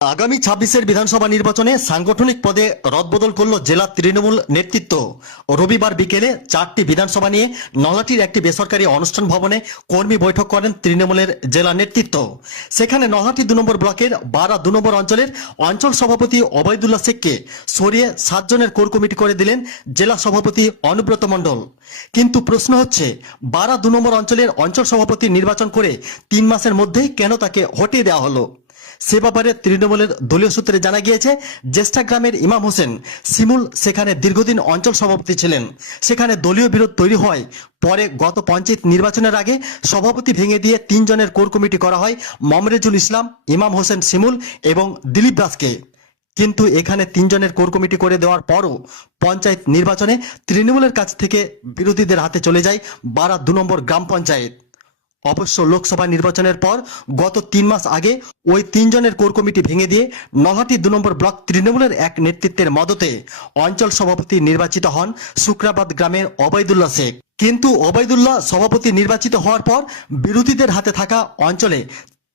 আগামী ছাব্বিশের বিধানসভা নির্বাচনে সাংগঠনিক পদে রদবদল করল জেলা তৃণমূল নেতৃত্ব। রবিবার বিকেলে চারটি বিধানসভা নিয়ে নলহাটির একটি বেসরকারি অনুষ্ঠান ভবনে কর্মী বৈঠক করেন তৃণমূলের জেলা নেতৃত্ব। সেখানে নলহাটি দু নম্বর ব্লকের বারা দু নম্বর অঞ্চলের অঞ্চল সভাপতি অবৈদুল্লাহ শেখকে সরিয়ে সাতজনের কোর কমিটি করে দিলেন জেলা সভাপতি অনুব্রত মণ্ডল। কিন্তু প্রশ্ন হচ্ছে, বারা দু নম্বর অঞ্চলের অঞ্চল সভাপতি নির্বাচন করে তিন মাসের মধ্যেই কেন তাকে হটিয়ে দেওয়া হলো? সে ব্যাপারে তৃণমূলের দলীয় সূত্রে জানা গিয়েছে, জ্যেষ্ঠা গ্রামের ইমাম হোসেন সিমুল সেখানে দীর্ঘদিন অঞ্চল সভাপতি ছিলেন। সেখানে দলীয় বিরোধ তৈরি হয়। পরে গত পঞ্চায়েত নির্বাচনের আগে সভাপতি ভেঙে দিয়ে তিনজনের কোর কমিটি করা হয়, মমরেজুল ইসলাম, ইমাম হোসেন সিমুল এবং দিলীপ দাসকে। কিন্তু এখানে তিনজনের কোর কমিটি করে দেওয়ার পরও পঞ্চায়েত নির্বাচনে তৃণমূলের কাছ থেকে বিরোধীদের হাতে চলে যায় বারা দু নম্বর গ্রাম পঞ্চায়েত। অবশ্য লোকসভা নির্বাচনের পর গত তিন মাস আগে ওই তিনজনের কোর কমিটি ভেঙে দিয়ে নলহাটি দু নম্বর ব্লক তৃণমূলের এক নেতৃত্বের মদতে অঞ্চল সভাপতি নির্বাচিত হন শুক্রাবাদ গ্রামের অবৈদুল্লাহ শেখ। কিন্তু অবৈদুল্লাহ সভাপতি নির্বাচিত হওয়ার পর বিরোধীদের হাতে থাকা অঞ্চলে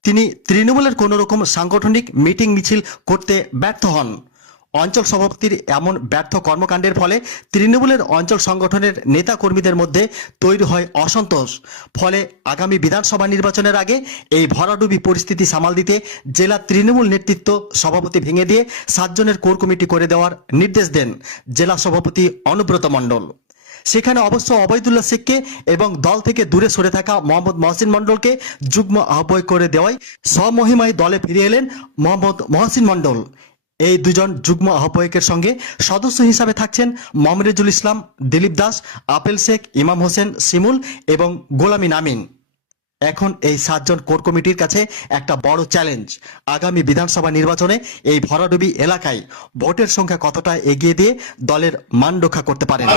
তিনি তৃণমূলের কোনো রকম সাংগঠনিক মিটিং মিছিল করতে ব্যর্থ হন। অঞ্চল সভাপতির এমন ব্যর্থ কর্মকাণ্ডের ফলে তৃণমূলের অঞ্চল সংগঠনের নেতা কর্মীদের মধ্যে তৈরি হয় অসন্তোষ। ফলে আগামী বিধানসভা নির্বাচনের আগে এই ভরাডুবি পরিস্থিতি সামাল দিতে জেলা তৃণমূল নেতৃত্ব সভাপতি ভেঙে দিয়ে সাতজনের কোর কমিটি করে দেওয়ার নির্দেশ দেন জেলা সভাপতি অনুব্রত মণ্ডল। সেখানে অবশ্য অবৈদুল্লাহ শেখকে এবং দল থেকে দূরে সরে থাকা মোহাম্মদ মহসিন মণ্ডলকে যুগ্ম আহ্বায়ক করে দেওয়ায় স্বমহিমায় দলে ফিরে এলেন মোহাম্মদ মহসিন মণ্ডল। এই দুজন যুগ্ম আহ্বায়কের সঙ্গে সদস্য হিসাবে থাকছেন মমরেজুল ইসলাম, দিলীপ দাস, আপেল শেখ, ইমাম হোসেন, শিমুল এবং গোলামী নামিন। এখন এই সাতজন কোর কমিটির কাছে একটা বড় চ্যালেঞ্জ। আগামী বিধানসভা নির্বাচনে এই ভরাডুবি এলাকায় ভোটের সংখ্যা কতটা এগিয়ে দিয়ে দলের মান রক্ষা করতে পারেন?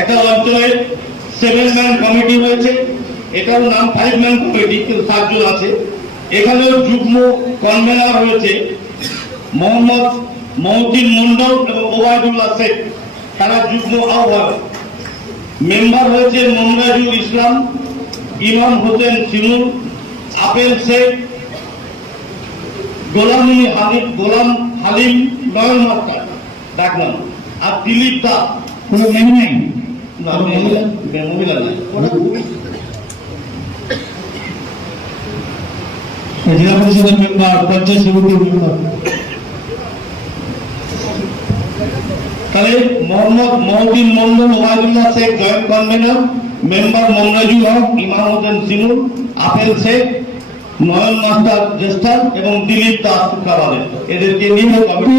একটা অঞ্চলের সেভেন ম্যান কমিটি রয়েছে এটার নাম ফাইভ ম্যান কমিটি কিন্তু সাতজন আছে। এখানেও যুগ্ম কনভেনার হয়েছে মোহাম্মদ মহতিন মন্ডল এবং ওবায়দুল্লাহ শেখ। তারা যুগ্ম আহ্বায়ক। মেম্বার হয়েছে মমরাজুল ইসলাম, ইমাম হোসেন সিনুর, আপেল শেখ গোলামি হালিম গোলাম হালিম, নয়ন মাস্টার ডাকলাম আর দিলীপ দাস না, মহিলা মহিলা জেলা পরিষদের মেম্বার পঞ্চায়েত সমিতির মেম্বার তাহলে Mohammad Mohdin Mondal Obaidullah Sheikh joint convener member Momrajul Haque Imam Hossain Sinur Apel Sheikh Nayan master জ্যেষ্ঠা এবং দিলীপ দাস শুক্রাবাদের এদেরকে নিয়ে কমিটি